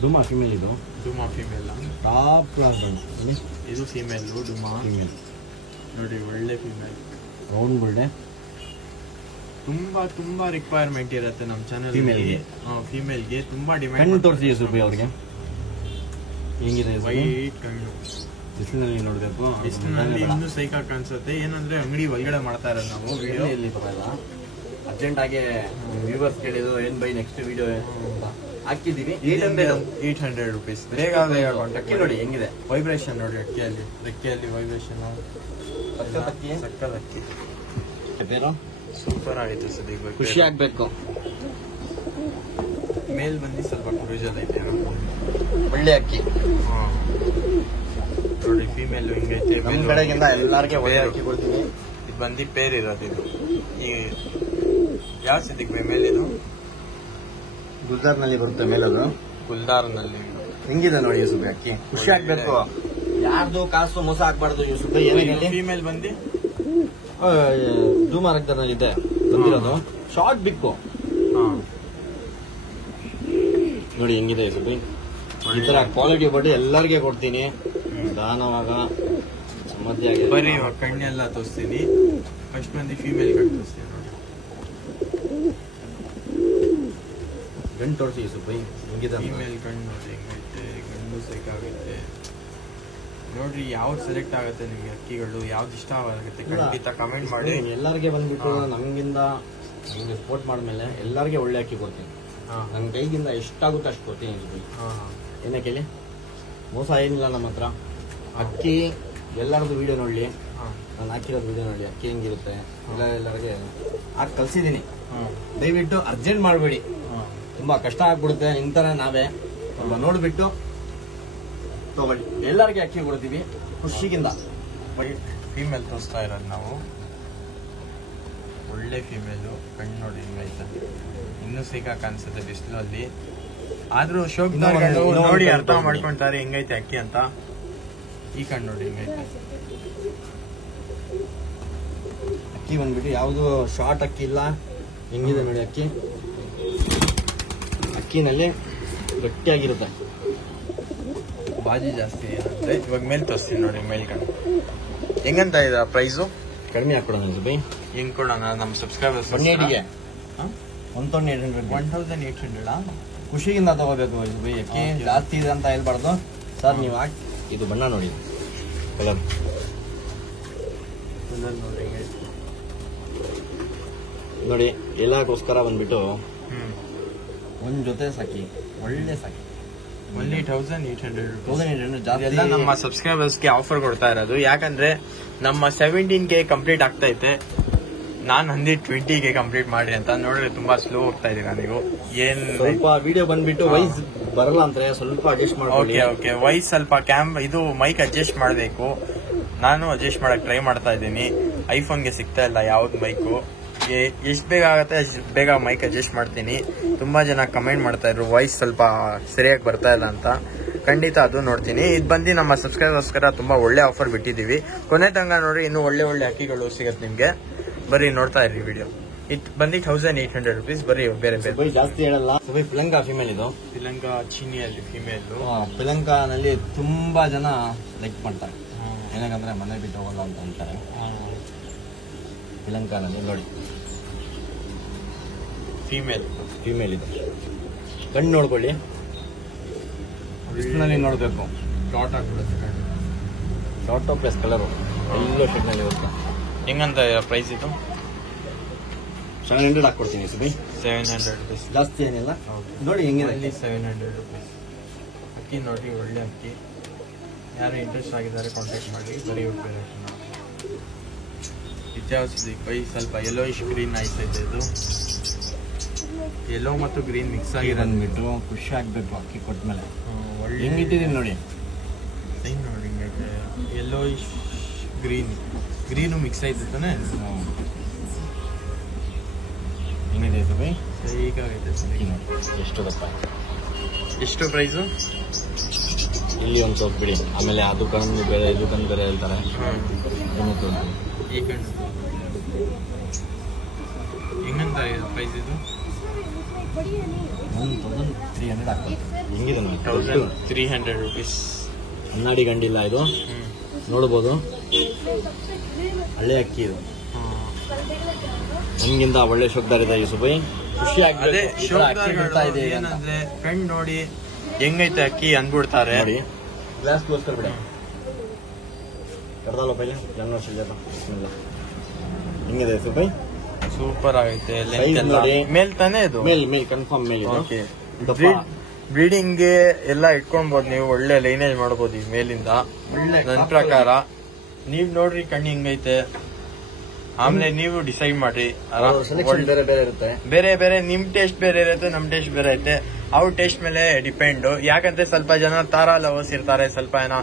ಡುಮಾ ಫಿಮೇಲ್. ಇದು ಡುಮಾ ಫೀಮೇಲ್ ಟಾಪ್ ಕ್ಲಾಸ್. ಇದು ಫೀಮೇಲ್ ಡುಮಾ ಫೀಮೇಲ್ ನೋಡಿ, ಒಳ್ಳೆ ಫೀಮೇಲ್ ರೌಂಡ್ ಗುಲ್ಡೆ. ತುಂಬಾ ರಿಕ್ವೈರ್ಮೆಂಟ್ ಇರುತ್ತೆ ನಮ್ಮ ಚಾನಲ್ ಫೀಮೇಲ್ಗೆ. ತುಂಬಾ ಡಿಮ್ಯಾಂಡ್. ಕಣ್ಣು ತೋರಿಸಿ ಸುಬ್ಬಿ ಅವ್ರಿಗೆ. ಹೆಂಗಿದೆ ವೈಟ್ ಕಣ್ಣು? ಬಿಸಿಲಿನಲ್ಲಿ ನೋಡ್ಬೇಕು. ಬಿಸಿಲಿನಲ್ಲಿ ಇನ್ನೂ ಸೈಕಾ ಕಾಣಿಸುತ್ತೆ. ಏನಂದ್ರೆ ಅಂಗಡಿ ಒಳಗಡೆ ಮಾಡ್ತಾ ಇರೋದು ನಾವು ವಿಡಿಯೋ. ಅರ್ಜೆಂಟ್ ಆಗಿ ವ್ಯೂವರ್ಸ್ ಕೇಳಿದ್ರು ಏನ್ ಬೈ ನೆಕ್ಸ್ಟ್ ವಿಡಿಯೋ ಹಾಕಿದೀವಿ. 800 rupees. ಬೇಗ ಅಕ್ಕಿ ನೋಡಿ ಹೆಂಗಿದೆ, ವೈಬ್ರೇಷನ್ ನೋಡಿ ಅಕ್ಕಿಯಲ್ಲಿ, ರೆಕ್ಕೆಯಲ್ಲಿ ವೈಬ್ರೇಷನ್. ಸಕ್ಕಲ್ ಅಕ್ಕಿ ಸೂಪರ್ ಆಗೈತೆ ಸದ್ಯ. ಖುಷಿ ಆಗ್ಬೇಕು. ಮೇಲ್ ಬಂದು ಸ್ವಲ್ಪ ಕ್ರೂಜಲ್ ಐತೆ, ಒಳ್ಳೆ ಅಕ್ಕಿ ನೋಡಿ. ಫೀಮೇಲ್ ಹಿಂಗೈತೆ. ನಮ್ ಕಡೆಗಿಂದ ಎಲ್ಲಾರ್ಗೆ ಒಳ್ಳೆ ಅಕ್ಕಿ ಕೊಡ್ತೀವಿ. ಇದು ಬಂದು ಪೇರ್ ಇರೋದು. ಇದು ಈ ಯಾವ ಸಿದ್ದಿಗೆ ಮೇಲ್? ಇದು ಗುಲ್ದಾರ್ ನಲ್ಲಿ ಬರುತ್ತೆ ಮೇಲದು. ಗುಲ್ದಾರ್ ನಲ್ಲಿ ಹೆಂಗಿದೆ ನೋಡಿ ಯೂಸುಫ್ ಅಕ್ಕಿ. ಖುಷಿ ಆಗ್ಬೇಕು. ಯಾರ್ದು ಕಾಸು ಮೋಸ ಆಗ್ಬಾರ್ದು ಯೂಸುಫ್. ಫೀಮೇಲ್ ಬಂದು ಡುಮಾ ರಕ್ತದಲ್ಲಿ ಇದೆ ಬಂದಿರೋದು. ಶಾರ್ಟ್ ಬಿಕ್ಕು ನೋಡಿ ಹೆಂಗಿದೆ ಯೂಸುಫ್. ಈ ತರ ಕ್ವಾಲಿಟಿ ಬಡ್ಡಿ ಎಲ್ಲರಿಗೆ ಕೊಡ್ತೀನಿ. ದಾನವಾಗ ಸಮೃದ್ಧಿಯಾಗಿ ಬರೀ ಕಣ್ಣೆಲ್ಲ ತೋರಿಸ್ತೀನಿ. ಫಸ್ಟ್ ಮಂದಿ ಫೀಮೇಲ್ ಕಣ್ಣು ತೋರಿಸ್ತೀನಿ ನೋಡಿ. ಗಂಡು ತೋರಿಸಿ ಯೂಸುಫ್ ಹೆಂಗಿದೆ. ಫೀಮೇಲ್ ಕಣ್ಣು ನೋಡಿ ಹೆಂಗೈತೆ. ಗಂಡು ಸೈಕಾಗೈತೆ ನೋಡ್ರಿ. ಯಾವ್ದು ಸೆಲೆಕ್ಟ್ ಆಗುತ್ತೆ ನಿಮ್ಗೆ ಅಕ್ಕಿಗಳು, ಯಾವ್ದು ಇಷ್ಟ ಆಗುತ್ತೆ ಖಂಡಿತ ಕಮೆಂಟ್ ಮಾಡಿ. ಎಲ್ಲರಿಗೆ ಬಂದ್ಬಿಟ್ಟು ನಮ್ಗಿಂದ ನಿಮ್ಗೆ ಸಪೋರ್ಟ್ ಮಾಡಿದ್ಮೇಲೆ ಎಲ್ಲರಿಗೆ ಒಳ್ಳೆ ಅಕ್ಕಿ ಕೊಡ್ತೀನಿ. ನನ್ನ ಕೈಗಿಂದ ಎಷ್ಟಾಗುತ್ತೆ ಅಷ್ಟು ಕೊಡ್ತೀನಿ. ಏನೇ ಕೇಳಿ, ಮೋಸ ಏನಿಲ್ಲ ನಮ್ಮ ಹತ್ರ. ಅಕ್ಕಿ ಎಲ್ಲರದ್ದು ವಿಡಿಯೋ ನೋಡ್ಲಿ, ನಾನು ಹಾಕಿರೋದು ವಿಡಿಯೋ ನೋಡಿ ಅಕ್ಕಿ ಹೆಂಗಿರುತ್ತೆ ಎಲ್ಲರಿಗೆ ಹಾಕಿ ಕಲ್ಸಿದ್ದೀನಿ. ದಯವಿಟ್ಟು ಅರ್ಜೆಂಟ್ ಮಾಡಬೇಡಿ, ತುಂಬಾ ಕಷ್ಟ ಆಗ್ಬಿಡುತ್ತೆ. ನಿಂತರ ನಾವೇ ಸ್ವಲ್ಪ ನೋಡ್ಬಿಟ್ಟು ತಗೊಳ್ಳಿ. ಎಲ್ಲರಿಗೆ ಅಕ್ಕಿ ಕೊಡ್ತೀವಿ ಖುಷಿಗಿಂದ. ಫೀಮೇಲ್ ತೋರಿಸ್ತಾ ಇರೋದು ನಾವು. ಒಳ್ಳೆ ಫೀಮೇಲು. ಕಣ್ಣು ನೋಡಿ ಹಿಂಗೈತೆ. ಇನ್ನೂ ಸೈಕಾ ಕಾಣಿಸುತ್ತೆ ಬಿಸಿಲಲ್ಲಿ. ಆದ್ರೂ ಶೋಕ್ ನೋಡಿ ಅರ್ಥ ಮಾಡ್ಕೊಂತಾರೆ ಹೆಂಗೈತೆ ಅಕ್ಕಿ ಅಂತ. ಈ ಕಣ್ಣು ನೋಡಿ ಹಿಂಗೈತೆ. ಅಕ್ಕಿ ಬಂದ್ಬಿಟ್ಟು ಯಾವುದು ಶಾರ್ಟ್ ಅಕ್ಕಿ ಇಲ್ಲ. ಹೆಂಗಿದೆ ನೋಡಿ ಅಕ್ಕಿ. ಅಕ್ಕಿನಲ್ಲಿ ಗಟ್ಟಿಯಾಗಿರುತ್ತೆ. ಬಾಜಿ ಜಾಸ್ತಿ ಇರುತ್ತೆ. ಇವಾಗ ಮೇಲ್ ತೋರಿಸ್ತೀನಿ ನೋಡಿ. ಮೇಲ್ ಕಣ್ಣು ಹೆಂಗಂತ ಇದೆ ಪ್ರೈಸು? ಕಡಿಮೆ ಹಾಕೊಡೋಣ ಬೈ. ಹೆಂಗ್ ಕೊಡೋಣ ನಮ್ಮ ಸಬ್ಸ್ಕ್ರೈಬರ್ಸ್? 1800 ಖುಷಿಗಿಂದ ತಗೋಬೇಕು ಬೈ. ಅಕ್ಕಿ ಜಾಸ್ತಿ ಇದೆ ಅಂತ ಹೇಳ್ಬಾರ್ದು ಸರ್. ನೀವು ಹಾಕಿ ಇದು ಬಣ್ಣ ನೋಡಿ, ಕಲರ್ ನೋಡಿ. ಎಲ್ಲಕ್ಕೋಸ್ಕರ ಬಂದ್ಬಿಟ್ಟು ಒಂದ್ ಜೊತೆ ಸಾಕಿ, ಒಳ್ಳೆ ಸಾಕಿ. ಓನ್ಲಿ 1800 ಜಾಸ್ತಿ. ಎಲ್ಲ ನಮ್ಮ ಸಬ್ಸ್ಕ್ರೈಬರ್ಸ್ಗೆ ಆಫರ್ ಕೊಡ್ತಾ ಇರೋದು. ಯಾಕಂದ್ರೆ ನಮ್ಮ 17K ಕಂಪ್ಲೀಟ್ ಆಗ್ತಾ ಐತೆ. ನಾನು 120K ಕಂಪ್ಲೀಟ್ ಮಾಡಿ ಅಂತ ನೋಡ್ರೆ ತುಂಬಾ ಸ್ಲೋ ಹೋಗ್ತಾ ಇದೀರಾ ನೀವು. ಏನ್ ಸ್ವಲ್ಪ ವಿಡಿಯೋ ಬಂದ್ಬಿಟ್ಟು ವೈಸ್ ಬರಲ್ಲ ಅಂದ್ರೆ ಸ್ವಲ್ಪ ಅಡ್ಜಸ್ಟ್ ಮಾಡಿ. ಓಕೆ ವೈಸ್ ಸ್ವಲ್ಪ ಇದು ಮೈಕ್ ಅಡ್ಜಸ್ಟ್ ಮಾಡಬೇಕು. ನಾನು ಅಡ್ಜಸ್ಟ್ ಮಾಡಕ್ ಟ್ರೈ ಮಾಡ್ತಾ ಇದ್ದೀನಿ. ಐಫೋನ್ಗೆ ಸಿಗ್ತಾ ಇಲ್ಲ ಯಾವ್ದು ಮೈಕು. ಎಷ್ಟು ಬೇಗ ಆಗುತ್ತೆ ಅಷ್ಟು ಬೇಗ ಮೈಕ್ ಅಡ್ಜಸ್ಟ್ ಮಾಡ್ತೀನಿ. ತುಂಬಾ ಜನ ಕಮೆಂಟ್ ಮಾಡ್ತಾ ಇದ್ರು ವಾಯ್ಸ್ ಸ್ವಲ್ಪ ಸರಿಯಾಗಿ ಬರ್ತಾ ಇಲ್ಲ ಅಂತ. ಖಂಡಿತ ಅದು ನೋಡ್ತೀನಿ. ಇದು ಬಂದು ನಮ್ಮ ಸಬ್ಸ್ಕ್ರೈಬರ್ಸ್ಕರ ತುಂಬಾ ಒಳ್ಳೆ ಆಫರ್ ಬಿಟ್ಟಿದೀವಿ. ಕೊನೆ ತನಕ ನೋಡಿ, ಇನ್ನೂ ಒಳ್ಳೆ ಒಳ್ಳೆ ಅಕ್ಕಿಗಳು ಸಿಗತ್ತೆ ನಿಮ್ಗೆ. ಬರೀ ನೋಡ್ತಾ ಇರಿ ವಿಡಿಯೋ. ಇದು ಬಂದು 1800 rupees. ಬರೀ ಬೇರೆ ಬೇರೆ ಜಾಸ್ತಿ ಹೇಳಲ್ಲ. ಪಿಲಂಕಾ ಫಿಮೇಲ್. ಇದು ಪಿಲಂಕಾ ಚೀನಿಯಲ್ಲಿ ಫಿಮೇಲ್. ಪಿಲಂಕಾನಲ್ಲಿ ತುಂಬಾ ಜನ ಲೈಕ್ ಮಾಡ್ತಾರೆ. ಏನಕ್ಕಂದ್ರೆ ಮನೆ ಬಿಟ್ಟು ಹೋಗಲ್ಲ ಅಂತ ಅಂತಾರೆ. ಪಿಲಂಕಾನಲ್ಲಿ ನೋಡಿ ಫೀಮೇಲ್ ಇದೆ. ಕಣ್ಣು ನೋಡ್ಕೊಳ್ಳಿ, ಬಿಸಿಲಿನಲ್ಲಿ ನೋಡಬೇಕು. ಡಾಟ್ ಆಗ್ಬಿಡುತ್ತೆ. ಶಾರ್ಟ್ ಪ್ಲಸ್ ಕಲರು ಎಲ್ಲೋ ಶೇಡ್ನಲ್ಲಿ ಇರುತ್ತೆ. ಹೆಂಗಂತ ಪ್ರೈಸ್ ಇದು? 700 ಹಾಕ್ಕೊಡ್ತೀನಿ ಸುಬಿ. 700 ರುಪೀಸ್. ಜಾಸ್ತಿ ಏನಿಲ್ಲ. ನೋಡಿ ಹೆಂಗಿದೆ. 700 ರುಪೀಸ್. ಅಕ್ಕಿ ನೋಡಿ, ಒಳ್ಳೆ ಅಕ್ಕಿ. ಯಾರು ಇಂಟ್ರೆಸ್ಟ್ ಆಗಿದ್ದಾರೆ ಕಾಂಟ್ಯಾಕ್ಟ್ ಮಾಡಿ. ಬರೀ ಇತ್ಯಾವಸಿದೆ ಕೈ ಸ್ವಲ್ಪ ಯೆಲ್ಲೋಯಿಶ್ ಗ್ರೀನ್ ಆಯ್ತೈತೆ. ಇದು ಯೆಲ್ಲೋ ಮತ್ತು ಗ್ರೀನ್ ಮಿಕ್ಸ್ ಆಗಿರೋದ್ಬಿಟ್ಟು ಖುಷಿ ಆಗ್ಬೇಕು ಅಕ್ಕಿ ಕೊಟ್ಮೇಲೆ. ಒಳ್ಳೆ ಹೆಂಗಿಟ್ಟಿದ್ದೀನಿ ನೋಡಿ. ನೋಡಿ ಯೆಲ್ಲೋಯಿಶ್ ಗ್ರೀನು ಮಿಕ್ಸ್ ಆಯ್ತು ತಾನೆ. ಹೆಂಗಿದೆ ಸುಬಿ? ಹೀಗಾಗೈತೆ. ಎಷ್ಟು ದಪ್ಪ, ಎಷ್ಟು ಪ್ರೈಸು? ಇಲ್ಲಿ ಒಂದು ಸ್ವಲ್ಪ ಬಿಡಿ, ಆಮೇಲೆ ಅದಕ್ಕೊಂದು ಬೇರೆ ಇದಕ್ಕೊಂದು ಬೇರೆ ಹೇಳ್ತಾರೆ. ಈಗ ಹೆಂಗಂತ ಪ್ರೈಸ್ ಇದು? 1300 ಹಾಕ್ತಾರೆ. ಹೆಂಗಿದೆ ನೋಡಿ, 1300 ರುಪೀಸ್. ಕನ್ನಡಿ ಗಂಡಿಲ್ಲ ಇದು, ನೋಡ್ಬೋದು. ಹಳೆ ಅಕ್ಕಿ ಇದು. ನಿಮ್ಗಿಂತ ಒಳ್ಳೆ ಶೋಕ್ದಾರ್ ಇದೆ ಸುಬೈ. ಖುಷಿ ಅದೇ ಏನಂದ್ರೆ ಫ್ರೆಂಡ್ ನೋಡಿ ಹೆಂಗೈತೆ ಅಕ್ಕಿ ಅಂದ್ಬಿಡ್ತಾರೆ. ನೋಡಿ ಗ್ಲಾಸ್ ತೋರಿಸ್ತಾರೆ ಬಿಡ. ಕರ್ದಾಲ ಪೈಲೆ ಜನ ಹೆಂಗಿದೆ ಸುಬೈ? ಸೂಪರ್ ಆಗೈತೆ. ನೋಡಿ ಮೇಲ್ ತಾನೇ ಇದು? ಮೇಲ್ ಕನ್ಫರ್ಮ್ ಮೇಲ್. ಬ್ರೀಡಿಂಗ್ ಗೆ ಎಲ್ಲ ಇಟ್ಕೊಬಹುದು ನೀವು. ಒಳ್ಳೆ ಲೈನೇಜ್ ಮಾಡಬಹುದು ಈ ಮೇಲಿಂದ ನನ್ನ ಪ್ರಕಾರ. ನೀವ್ ನೋಡ್ರಿ ಕಣ್ಣು ಹೆಂಗೈತೆ, ಆಮೇಲೆ ನೀವು ಡಿಸೈಡ್ ಮಾಡ್ರಿ. ಬೇರೆ ಬೇರೆ ನಿಮ್ ಟೇಸ್ಟ್ ಬೇರೆ ಇರುತ್ತೆ, ನಮ್ ಟೇಸ್ಟ್ ಬೇರೆ ಐತೆ. ಅವ್ರ ಟೇಸ್ಟ್ ಮೇಲೆ ಡಿಪೆಂಡ್. ಯಾಕಂದ್ರೆ ಸ್ವಲ್ಪ ಜನ ತಾರಾ ಲವರ್ಸ್ ಇರ್ತಾರೆ, ಸ್ವಲ್ಪ ಜನ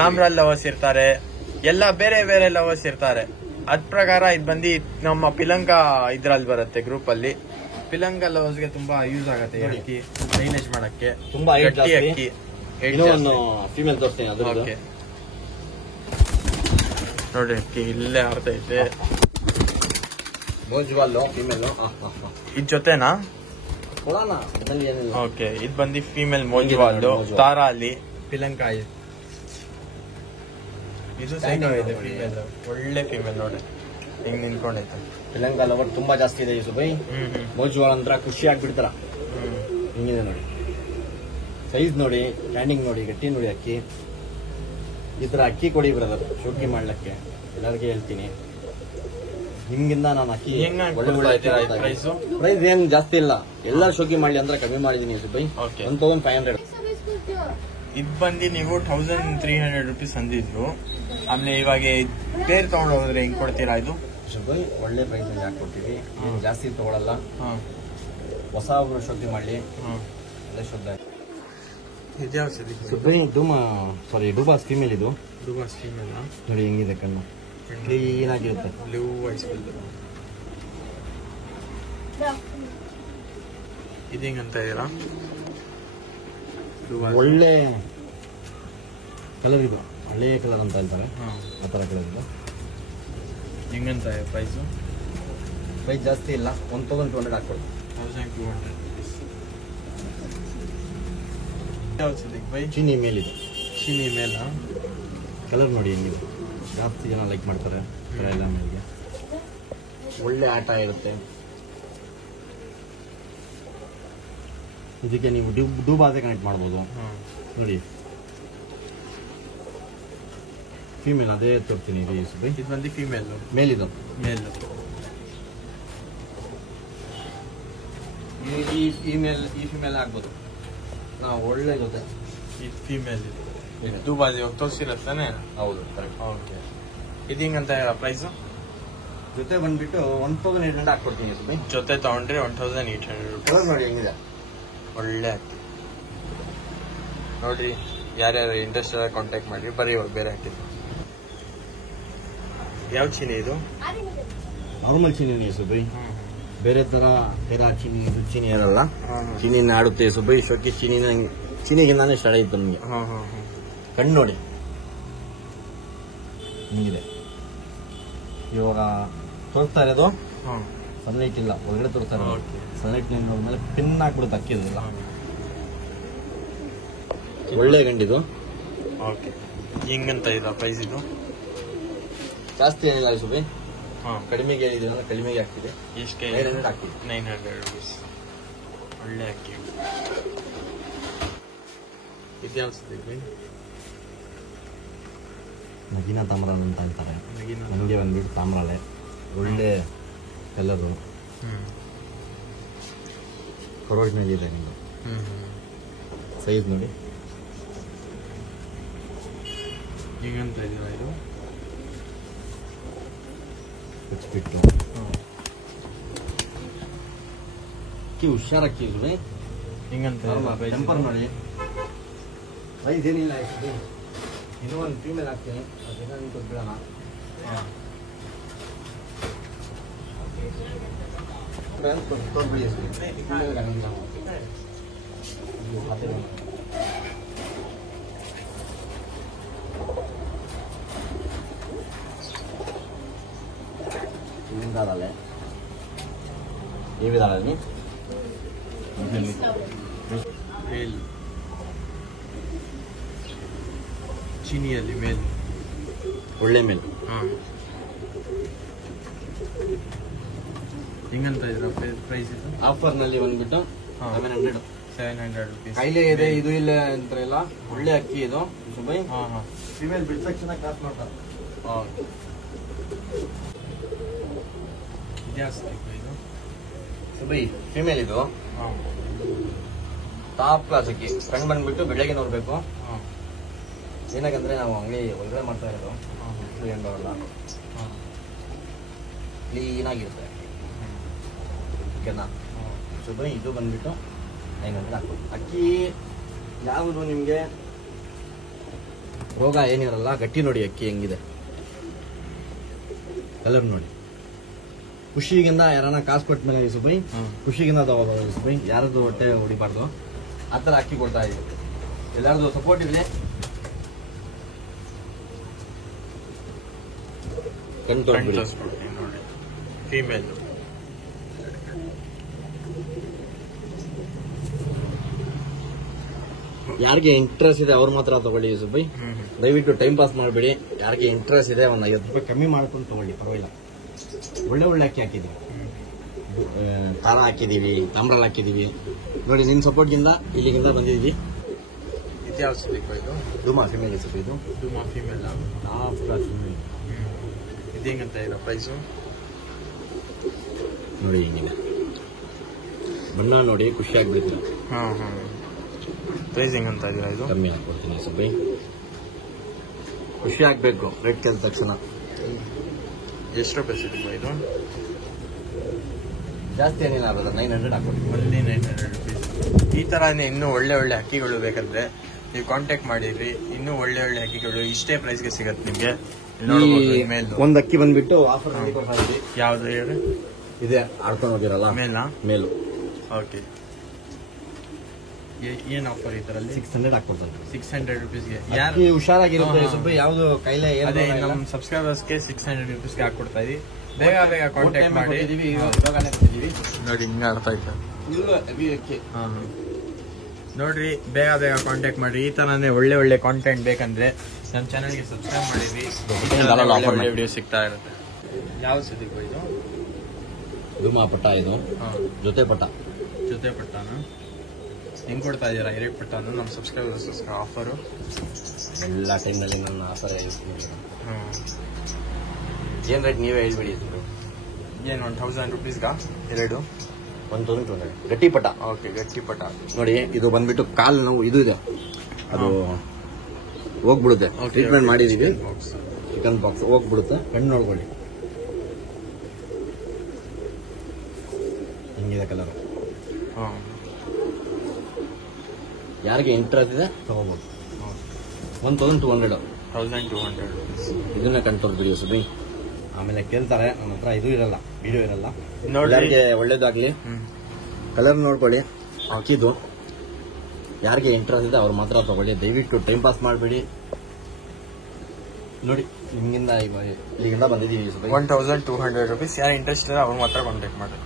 ತಾಮ್ರ ಲವರ್ಸ್ ಇರ್ತಾರೆ, ಎಲ್ಲ ಬೇರೆ ಬೇರೆ ಲವರ್ಸ್ ಇರ್ತಾರೆ. ಅದ್ ಪ್ರಕಾರ ಇದು ಬಂದು ನಮ್ಮ ಪಿಲಂಕ ಇದ್ರಲ್ಲಿ ಬರುತ್ತೆ ಗ್ರೂಪ್ ಅಲ್ಲಿ. ಪಿಲಂಕ ಲವರ್ಸ್ಗೆ ತುಂಬಾ ಯೂಸ್ ಆಗತ್ತೆ ಅಕ್ಕಿ ಲೈನೇಜ್ ಮಾಡಕ್ಕೆ. ತುಂಬಾ ಗಟ್ಟಿ ಅಕ್ಕಿ. ಫೀಮೇಲ್ ತೋರಿಸ್ತೀನಿ. ಓಕೆ ನೋಡಿ ಅಕ್ಕಿ ಇಲ್ಲೇ ಆರ್ತೈತೆ. ಫೀಮೇಲ್ ಇದ್ ಜೊತೆನಾ? ಏನಿಲ್ಲ. ಓಕೆ, ಇದು ಬಂದು ಫೀಮೇಲ್ ಮೋಜ್ವಾಲ್ ತಾರಾ ಅಲ್ಲಿ ಪಿಲಂಕ. ಇದು ಫೀಮೇಲ್, ಒಳ್ಳೆ ಫೀಮೇಲ್ ನೋಡಿ ಹಿಂಗ್ ನಿಂತ್ಕೊಂಡೈತೆ. ಪಿಲಂಕ ಲವರ್ ತುಂಬಾ ಜಾಸ್ತಿ ಇದೆ ಈ ಸುಬೈ. ಮೋಜ್ವಾಲ್ ಅಂತ ಖುಷಿ ಆಗ್ಬಿಡ್ತಾರ. ಹಿಂಗಿದೆ ನೋಡಿ, ಸೈಜ್ ನೋಡಿ, ಸ್ಟ್ಯಾಂಡಿಂಗ್ ನೋಡಿ, ಗಟ್ಟಿ ನೋಡಿ ಅಕ್ಕಿ. ಈ ತರ ಅಕ್ಕಿ ಕೊಡಿ ಬ್ರದರ್, ಶೋಕಿ ಮಾಡ್ಲಿಕ್ಕೆ ಎಲ್ಲರಿಗೂ ಹೇಳ್ತೀನಿ. ನಿಮ್ಗಿಂದ ನಾನು ಅಕ್ಕಿ ಪ್ರೈಸ್ ಏನ್ ಜಾಸ್ತಿ ಇಲ್ಲ. ಎಲ್ಲ ಶೋಕಿ ಮಾಡ್ಲಿ ಅಂದ್ರೆ ಕಮ್ಮಿ ಮಾಡಿದೀನಿ ಸುಬೈ. 1500. ಇದು ಬಂದು ನೀವು 1300 ರುಪೀಸ್ ಅಂದಿದ್ರು. ಆಮೇಲೆ ಇವಾಗ ಬೇರೆ ತಗೊಂಡು ಹೋದ್ರೆ ಹೆಂಗ್ ಕೊಡ್ತೀರಾ? ಇದು ಸುಬೈ ಒಳ್ಳೆ ಪ್ರೈಸ್ ಯಾಕೆ ಕೊಡ್ತೀವಿ, ಜಾಸ್ತಿ ತಗೊಳಲ್ಲ. ಹೊಸ ಶೋಕಿ ಮಾಡ್ಲಿ, ಒಳ್ಳೆ ಶುದ್ಧ. ಸುಬೈ ಡೂಬಾಸ್ ಫೀಮೇಲ್ ಇದು. ಡೂಬಾಸ್ ಫೀಮೇಲ್ ನೋಡಿ ಹೆಂಗಿದೆ ಕಣ್ಣು, ಕ್ಲೀನ್ ಆಗಿರುತ್ತೆ. ಬ್ಲೂ ಐಸ್ ಇದು ಹೆಂಗಂತ ಇದೀರಾ? ಒಳ್ಳೆ ಕಲರ್ ಇದು, ಹಳೆ ಕಲರ್ ಅಂತ ಹೇಳ್ತಾರೆ, ಆ ತರ ಕಲರ್ ಇದು. ಹೆಂಗಂತ ಪ್ರೈಸ್ ಜಾಸ್ತಿ ಇಲ್ಲ, 1200 ಹಾಕ್ಕೊಡಿ. 1200. ಚೀನಿ ಮೇಲಿದೆ. ಚೀನಿ ಮೇಲ ಕಲರ್ ನೋಡಿ ಹೆಂಗಿದೆ, ಜಾಸ್ತಿ ಜನ ಲೈಕ್ ಮಾಡ್ತಾರೆ ಎಲ್ಲ ಮೇಲ್ಗೆ. ಒಳ್ಳೆ ಆಟ ಇರುತ್ತೆ. ಇದಕ್ಕೆ ನೀವು ಡೂಬಾಸೆ ಕನೆಕ್ಟ್ ಮಾಡ್ಬೋದು ನೋಡಿ. ಫೀಮೇಲ್ ಅದೇ ತೋರ್ತೀನಿ. ಇದು ಬಂದು ಫೀಮೇಲ್, ಮೇಲಿದು ಮೇಲ್. ಈ ಫೀಮೇಲ್ ಆಗ್ಬೋದು. ಒಳ್ಳೆ ಜೊತೆ ಇದು ಫೀಮೇಲ್. ಇದು ದುಬಾಜಿ ತೋರಿಸಿರತ್ತಾನೆ. ಹೌದು, ಕರೆಕ್ಟ್. ಓಕೆ, ಇದು ಹಿಂಗಂತ ಹೇಳ ಪ್ರೈಸ್? ಜೊತೆ ಬಂದ್ಬಿಟ್ಟು 1800 ಹಾಕ್ಕೊಡ್ತೀನಿ ಸುಮ್ಮನೆ. ಜೊತೆ ತಗೊಂಡ್ರೆ 1800 ರುಪೀಸ್. ನೋಡಿ ಹೆಂಗಿದೆ, ಒಳ್ಳೆ ಅಕ್ಕಿ ನೋಡ್ರಿ. ಯಾರ್ಯಾರು ಇಂಟ್ರೆಸ್ಟ್ ಕಾಂಟ್ಯಾಕ್ಟ್ ಮಾಡಿ. ಬರೀ ಇವಾಗ ಬೇರೆ ಹಾಕಿದ್ದು ಯಾವ ಚೀನಿ ಇದು? ನಾರ್ಮಲ್ ಚೀನಿ ಸುಬೈ, ಬೇರೆ ತರ ತೆರಾ ಚೀನಿ ಇದು ಚೀನಿ ಇರಲ್ಲ. ಚೀನಿನ ಆಡುತ್ತೆ ಸುಬೈ. ಶೋಕಿ ಚೀನಿಗಿಂದಾನೆ ಸ್ಟಾರ್ಟ್ ಆಯ್ತು ನಮ್ಗೆ. ಕಣ್ಣು ನೋಡಿ ಹಿಂಗಿದೆ. ಇವಾಗ ತೋರಿಸ್ತಾ ಇರೋದು ಸನ್ಲೈಟ್ ಇಲ್ಲ, ಒಳಗಡೆ ತೋರಿಸ್ತಾ ಇರೋದು. ಸನ್ಲೈಟ್ ನೋಡಿದ್ಮೇಲೆ ಪಿನ್ ಹಾಕ್ಬಿಡುತ್ತೆ ಅಕ್ಕಿದಿಲ್ಲ. ಒಳ್ಳೆ ಗಂಡಿದು. ಓಕೆ, ಹಿಂಗಂತ ಇದು ಪ್ರೈಸ್? ಇದು ಜಾಸ್ತಿ ಏನಿಲ್ಲ ಸುಬೈ, ಕಡಿಮೆಗೆ ಹೇಳಿದೀವಿ ಅಂದ್ರೆ ಕಡಿಮೆಗೆ ಆಗ್ತಿದೆ. ಎಷ್ಟು 900 ಆಗ್ತಿದೆ. 900 rupees. ಒಳ್ಳೆ ಅಕ್ಕಿ. ಇದ್ಯಾವ್ದು ನಗಿನ ತಾಮ್ರನ್ ಅಂತ ಅಂತಾರೆ. ನನಗೆ ಬಂದ್ಬಿಟ್ಟು ತಾಮ್ರಳೆ ಒಳ್ಳೆ ಕಲರು ಒರಿಜಿನಲ್ ಇದೆ ನಿಮ್ದು. ಸೈಜ್ ನೋಡಿ ಈಗಂತ ಇದೀರ ಇದು ಬಿಟ್ಟು ಅಕ್ಕಿ ಹುಷಾರಕ್ಕಿ ಹಿಂಗಂತ ಟೆಂಪರ್ ನೋಡಿ ಸೈಜ್ ಏನಿಲ್ಲ. ಇನ್ನೂ ಒಂದು ಫೀಮೇಲ್ ಹಾಕ್ತೀನಿ, ಅದನ್ನ ನೀವು ಕೊಟ್ಬಿಡೋಣ. ಇಲ್ಲಿಂದಾಡಲೆ ಏವಿದಾಳೆ ಮೇಲ್ ಚೀನಿಯಲ್ಲಿ ಮೇಲ್ ಒಳ್ಳೆ ಮೇಲ್. ಹಿಂಗಂತ ಇದ್ರ ಪ್ರೈಸ್ ಇದು ಆಫರ್ ನಲ್ಲಿ ಬಂದ್ಬಿಟ್ಟು 700 rupees. ಕೈಲೇ ಇದೆ, ಇದು ಇಲ್ಲ ಅಂತ ಇಲ್ಲ. ಒಳ್ಳೆ ಅಕ್ಕಿ ಇದು ಸುಬೈ. ಫಿಮೇಲ್ ಬಿಟ್ಟ ತಕ್ಷಣ ಕ್ರಾಸ್ ಮಾಡ್ತಾರೆ. ಇದು ಸುಬೈ ಫಿಮೇಲ್ ಇದು ಟಾಪ್ ಕ್ಲಾಸ್ ಅಕ್ಕಿ. ಕಣ್ ಬಂದ್ಬಿಟ್ಟು ಬೆಳಗ್ಗೆ ನೋಡ್ಬೇಕು. ಏನಕ್ಕಂದ್ರೆ ನಾವು ಅಂಗಡಿ ಒಳಗಡೆ ಮಾಡ್ತಾ ಇರೋದು ಎಲ್ಲ ಕ್ಲೀನ್ ಆಗಿರುತ್ತೆ. ಓಕೆನಾ ಸುಬೈ ಇದು ಬಂದ್ಬಿಟ್ಟು 900 ಹಾಕ್ಬೋದು. ಅಕ್ಕಿ ಯಾವುದು ನಿಮಗೆ ರೋಗ ಏನಿರಲ್ಲ. ಗಟ್ಟಿ ನೋಡಿ ಅಕ್ಕಿ ಹೆಂಗಿದೆ, ಕಲರ್ ನೋಡಿ. ಖುಷಿಗಿಂದ ಯಾರನ್ನ ಕಾಸು ಕೊಟ್ಟ ಮೇಲೆ ಸುಬೈ ಖುಷಿಗಿಂದ ತಗೋಬಹುದು ಸುಬೈ. ಯಾರದ್ದು ಹೊಟ್ಟೆ ಹೊಡಿಬಾರ್ದು ಆ ಥರ ಅಕ್ಕಿ ಕೊಡ್ತಾ ಇದ್ದೀವಿ. ಎಲ್ಲಾರ್ದು ಸಪೋರ್ಟ್ ಇರಲಿ. ನೋಡಿ ಫೀಮೇಲ್ ಯಾರಿಗೆ ಇಂಟ್ರೆಸ್ಟ್ ಇದೆ ಅವ್ರು ಮಾತ್ರ ತಗೊಳ್ಳಿ ಸುಬೈ. ದಯವಿಟ್ಟು ಟೈಮ್ ಪಾಸ್ ಮಾಡಬೇಡಿ. ಯಾರಿಗೆ ಇಂಟ್ರೆಸ್ಟ್ ಇದೆ ಒಂದು 50 ರೂಪಾಯಿ ಕಮ್ಮಿ ಮಾಡ್ಕೊಂಡು ತಗೊಳ್ಳಿ, ಪರವಾಗಿಲ್ಲ. ಒಳ್ಳೆ ಒಳ್ಳೆ ಅಕ್ಕಿ ಹಾಕಿದ್ದೀವಿ, ಖಾರ ಹಾಕಿದೀವಿ, ತಾಮ್ರಲ್ಲಿ ಹಾಕಿದೀವಿ ನೋಡಿ. ನಿಮ್ ಸಪೋರ್ಟ್ಗಿಂದ ಇಲ್ಲಿಗಿಂದ ಬಂದಿದ್ದೀವಿ. ಇದ್ಯಾವ ಇದು ಡುಮಾ ಫಿಮೇಲ್ ಸುಬೈ. ಇದು ಡುಮಾ ಫೀಮೇಲ್ ಫಿಮೇಲ್. ಇದು ಹೆಂಗಂತ ಇರೋ ಪ್ರೈಸು ನೋಡಿ. ಹಿಂಗಿದೆ ಬಣ್ಣ ನೋಡಿ, ಖುಷಿ ಆಗ್ಬಿಡ್ತೀರ. ಪ್ರೈಸ್ ಹೆಂಗಂತ ಇದೀರಾ? ಇದು ಕಮ್ಮಿ ಹಾಕೊಡ್ತೀನಿ ಸುಬೈ. ಖುಷಿ ಆಗ್ಬೇಕು ರೇಟ್ ಕೇಳಿದ ತಕ್ಷಣ. ಎಷ್ಟು ರೂಪಾಯಿ ಇದೆ ಇದು? ಜಾಸ್ತಿ ಏನಿಲ್ಲ, 900 ಹಾಕೊಡ್ತೀನಿ. only 900 rupees. ಈ ತರಾನೇ ಇನ್ನೂ ಒಳ್ಳೆ ಒಳ್ಳೆ ಅಕ್ಕಿಗಳು ಬೇಕಂದ್ರೆ ನೀವು ಕಾಂಟ್ಯಾಕ್ಟ್ ಮಾಡಿದ್ರಿ. ಇನ್ನೂ ಒಳ್ಳೆ ಒಳ್ಳೆ ಅಕ್ಕಿಗಳು ಇಷ್ಟೇ ಪ್ರೈಸ್ಗೆ ಸಿಗತ್ತೆ ನಿಮ್ಗೆ. ಒಂದ್ ಅಕ್ಕಿ ಬಂದ್ಬಿಟ್ಟು ಆಫರ್ ಯಾವ್ದು ಹೇಳಿ? ಇದೆ ಆಡ್ಕೊಂಡು ಹೋಗಿರಲ್ಲ ಮೇಲು. ಓಕೆ, ಏನ್ ಆಫರ್ ಈ ತರಲ್ಲಿ? 600 ಹಾಕೊಡ್ತಾರೆ. 600 rupeesಗೆ ಯಾರು ಹುಷಾರಾಗಿರುತ್ತೆ ಸ್ವಲ್ಪ. ಯಾವ್ದು ಕೈಲೇ ಅದೇ ನಮ್ಮ ಸಬ್ಸ್ಕ್ರೈಬರ್ಸ್ಗೆ 600 rupeesಗೆ ಹಾಕೊಡ್ತಾ ಇದೀವಿ. ಬೇಗ ಬೇಗ ಕಾಂಟ್ಯಾಕ್ಟ್ ಮಾಡಿ. ನೋಡಿ ಹಿಂಗ ಆಡ್ತಾ ಇತ್ತು ನೋಡ್ರಿ. ಬೇಗ ಬೇಗ ಕಾಂಟ್ಯಾಕ್ಟ್ ಮಾಡಿ. ಈ ತರಾನೇ ಒಳ್ಳೆ ಒಳ್ಳೆ ಕಾಂಟೆಂಟ್ ಬೇಕಂದ್ರೆ ನಮ್ಮ ಚಾನಲ್ಗೆ ಸಬ್ಸ್ಕ್ರೈಬ್ ಮಾಡಿದ್ವಿ. ಒಳ್ಳೆ ವಿಡಿಯೋ ಸಿಗ್ತಾ ಇರುತ್ತೆ. ಯಾವ ಸಿದ್ದಿಗೂ ಇದು ದುರ್ಮಾ ಪಟ್ಟ, ಇದು ಜೊತೆ ಪಟ್ಟ. ಜೊತೆ ಪಟ್ಟಾನ ಹೆಂಗ್ ಕೊಡ್ತಾ ಇದೀರಾ? ಎರಡ್ ಪಟ್ಟಾನು ನಮ್ಮ ಸಬ್ಸ್ಕ್ರೈಬರ್ಸ್ ಆಫರು ಎಲ್ಲ ಟೈಮ್ನಲ್ಲಿ ನನ್ನ ಆಫರ್. ಏನ್ ರೇಟ್ ನೀವೇ ಹೇಳ್ಬಿಡಿ. ಏನು 1000 rupeesಗ ಎರಡು? 1200 ಗಟ್ಟಿ ಪಟ. ಓಕೆ, ಗಟ್ಟಿ ಪಟ ನೋಡಿ. ಇದು ಬಂದ್ಬಿಟ್ಟು ಕಾಲು ನೋವು ಇದು ಇದೆ, ಅದು ಹೋಗ್ಬಿಡುತ್ತೆ. ಟ್ರೀಟ್ಮೆಂಟ್ ಮಾಡಿದೀವಿ. ಚಿಕನ್ ಬಾಕ್ಸ್ ಹೋಗ್ಬಿಡುತ್ತೆ. ಕಣ್ಣು ನೋಡ್ಕೊಳ್ಳಿ ಹಿಂಗಿದೆ ಕಲರ್. ಯಾರಿಗೆ ಇಂಟ್ರೆಸ್ಟ್ ಇದೆ ತಗೋಬಹುದು. 1200 ಇದನ್ನ ಕಂಟ್ರೋಲ್ ಬಿಡಿ ಸುಬಿ. ಆಮೇಲೆ ಕೇಳ್ತಾರೆ ನನ್ನ ಹತ್ರ ಇದು ಇರಲ್ಲ, ವಿಡಿಯೋ ಇರಲ್ಲ. ಎಲ್ಲರಿಗೆ ಒಳ್ಳೇದಾಗ್ಲಿ. ಕಲರ್ ನೋಡ್ಕೊಳ್ಳಿ ಅಕ್ಕಿದು. ಯಾರಿಗೆ ಇಂಟ್ರೆಸ್ಟ್ ಇದೆ ಅವ್ರು ಮಾತ್ರ ತಗೊಳ್ಳಿ. ದಯವಿಟ್ಟು ಟೈಮ್ ಪಾಸ್ ಮಾಡಬೇಡಿ. ನೋಡಿ ನಿಮ್ಗಿಂದ ಇಲ್ಲಿಂದ ಬಂದಿದ್ದೀವಿ. 1200 rupees. ಯಾರು ಇಂಟ್ರೆಸ್ಟ್ ಇದೆ ಅವ್ರು ಮಾತ್ರ ಕಾಂಟ್ಯಾಕ್ಟ್ ಮಾಡಿ.